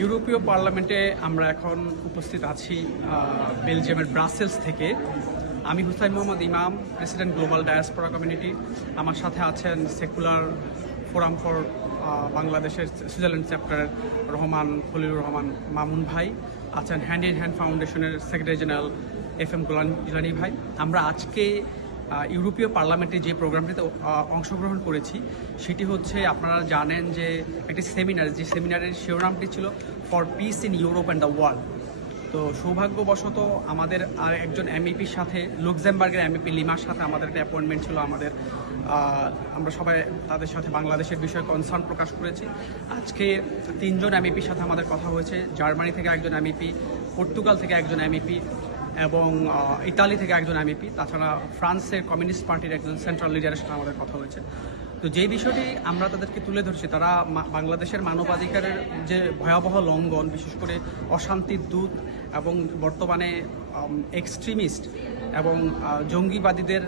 ইউরোপীয় পার্লামেন্টে আমরা এখন উপস্থিত আছি বেলজিয়ামের ব্রাসেলস থেকে। আমি হুসাইন মোহাম্মদ ইমাম, প্রেসিডেন্ট গ্লোবাল ডায়াসপোরা কমিউনিটি। আমার সাথে আছেন সেকুলার ফোরাম ফর বাংলাদেশের সুইজারল্যান্ড চ্যাপ্টারের রহমান খলিলুর রহমান মামুন ভাই, আছেন হ্যান্ড ইন হ্যান্ড ফাউন্ডেশনের secretary general F M Golan Jilani ভাই। আমরা আজকে ইউরোপীয় পার্লামেন্টে যে প্রোগ্রামটিতে অংশগ্রহণ করেছি, সেটি হচ্ছে আপনারা জানেন যে একটি সেমিনার, যে সেমিনারের শিরোনামটি ছিল for peace in Europe and the world তো সৌভাগ্যবশত আমাদের একজন এমইপির সাথে, লুক্সেমবার্গের এমইপি লিমার সাথে আমাদের একটা অ্যাপয়েন্টমেন্ট ছিল আমাদের আমরা সবাই তাদের সাথে বাংলাদেশের বিষয়ে কনসার্ন প্রকাশ করেছি। আজকে তিনজন এমইপির সাথে আমাদের কথা হয়েছে, জার্মানি থেকে একজন এমইপি পর্তুগাল থেকে একজন এমইপি এবং ইতালি থেকে একজন এমইপি তাছাড়া ফ্রান্সের কমিউনিস্ট পার্টির একজন সেন্ট্রাল লিডারের সাথে আমাদের কথা হয়েছে। তো যে বিষয়টি আমরা তাদেরকে তুলে ধরছি, তারা বাংলাদেশের মানবাধিকারের যে ভয়াবহ লঙ্ঘন, বিশেষ করে অশান্তির দূত এবং বর্তমানে এক্সট্রিমিস্ট এবং জঙ্গিবাদীদের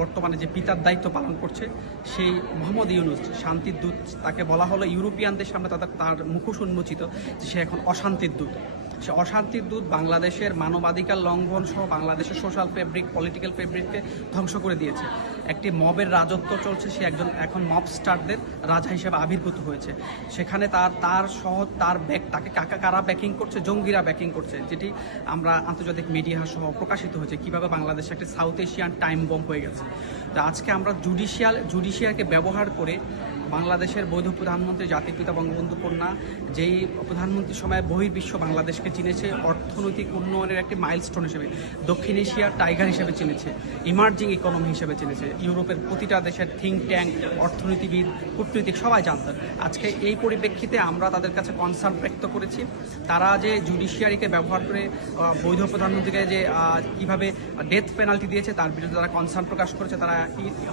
বর্তমানে যে পিতার দায়িত্ব পালন করছে, সেই মোহাম্মদ ইউনুস শান্তির দূত, তাকে বলা হলো ইউরোপিয়ানদের সামনে তাদের, তার মুখোশ উন্মোচিত যে সে এখন অশান্তির দূত। অশান্তির দূত বাংলাদেশের মানবাধিকার লঙ্ঘন সহ বাংলাদেশের সোশ্যাল ফেব্রিক, পলিটিক্যাল ফেব্রিককে ধ্বংস করে দিয়েছে। একটি মবের রাজত্ব চলছে, সে একজন এখন মব স্টারদের রাজা হিসেবে আবির্ভূত হয়েছে। সেখানে তার তার সহ, তার ব্যাক, তাকে কাকা কারা ব্যাকিং করছে? জঙ্গিরা ব্যাকিং করছে, যেটি আমরা আন্তর্জাতিক মিডিয়া সহ প্রকাশিত হয়েছে। কীভাবে বাংলাদেশে একটি সাউথ এশিয়ান টাইম বম হয়ে গেছে? তো আজকে আমরা জুডিশিয়াল জুডিশিয়ালকে ব্যবহার করে বাংলাদেশের বৈধ প্রধানমন্ত্রী জাতিপিতা বঙ্গবন্ধু কন্যা যেই প্রধানমন্ত্রীর সময় বহির্বিশ্ব বাংলাদেশকে চিনেছে অর্থনৈতিক উন্নয়নের একটি মাইলস্টোন হিসেবে দক্ষিণ এশিয়ার টাইগার হিসেবে চিনেছে ইমার্জিং ইকোনমি হিসেবে চিনেছে ইউরোপের প্রতিটা দেশের থিঙ্ক ট্যাঙ্ক অর্থনীতিবিদ কূটনীতিক সবাই জানতেন। আজকে এই পরিপ্রেক্ষিতে আমরা তাদের কাছে কনসার্ন ব্যক্ত করেছি। তারা যে জুডিশিয়ারিকে ব্যবহার করে বৈধ প্রধানমন্ত্রীকে যে কীভাবে ডেথ পেনাল্টি দিয়েছে তার বিরুদ্ধে তারা কনসার্ন প্রকাশ করেছে তারা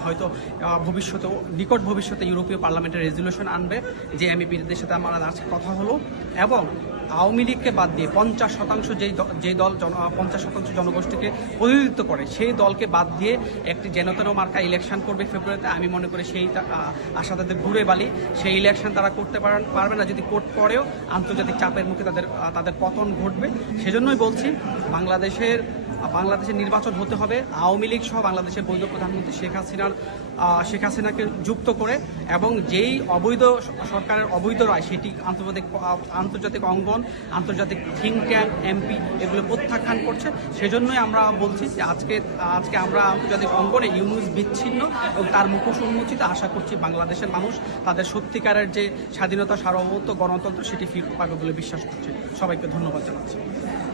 হয়তো আহ, ভবিষ্যতে নিকট ভবিষ্যতে ইউরোপীয় পার্লামেন্টের রেজলিউশন আনবে, যে এমপিদের সাথে আমার আজকে কথা হলো, এবং আওয়ামী লীগকে বাদ দিয়ে পঞ্চাশ শতাংশ যেই দ- যে দল জন- পঞ্চাশ শতাংশ জনগোষ্ঠীকে প্রতিনিধিত্ব করে, সেই দলকে বাদ দিয়ে একটি যেনতেন মার্কা ইলেকশন করবে ফেব্রুয়ারিতে আমি মনে করি সেই আশা তাদের ঘুরে বালি। সেই ইলেকশন তারা করতে পারবে না, যদি কোর্ট করেও আন্তর্জাতিক চাপের মুখে তাদের তাদের পতন ঘটবে। সেজন্যই বলছি, বাংলাদেশের বাংলাদেশের নির্বাচন হতে হবে। আওয়ামী লীগ সহ বাংলাদেশের বৈধ প্রধানমন্ত্রী শেখ হাসিনার শেখ হাসিনাকে যুক্ত করে এবং যেই অবৈধ সরকারের অবৈধ রায়, সেটি আন্তর্জাতিক আন্তর্জাতিক অঙ্গন, আন্তর্জাতিক থিঙ্ক ট্যাঙ্ক, এমপি এগুলো প্রত্যাখ্যান করছে। সেজন্যই আমরা বলছি যে আজকে আজকে আমরা আন্তর্জাতিক অঙ্গনে ইউনুস বিচ্ছিন্ন এবং তার মুখোশ উন্মোচিত। আশা করছি বাংলাদেশের মানুষ তাদের সত্যিকারের যে স্বাধীনতা, সার্বভৌমত্ব, গণতন্ত্র, সেটি ফিরে পাবে বলে বিশ্বাস করছে। সবাইকে ধন্যবাদ জানাচ্ছি।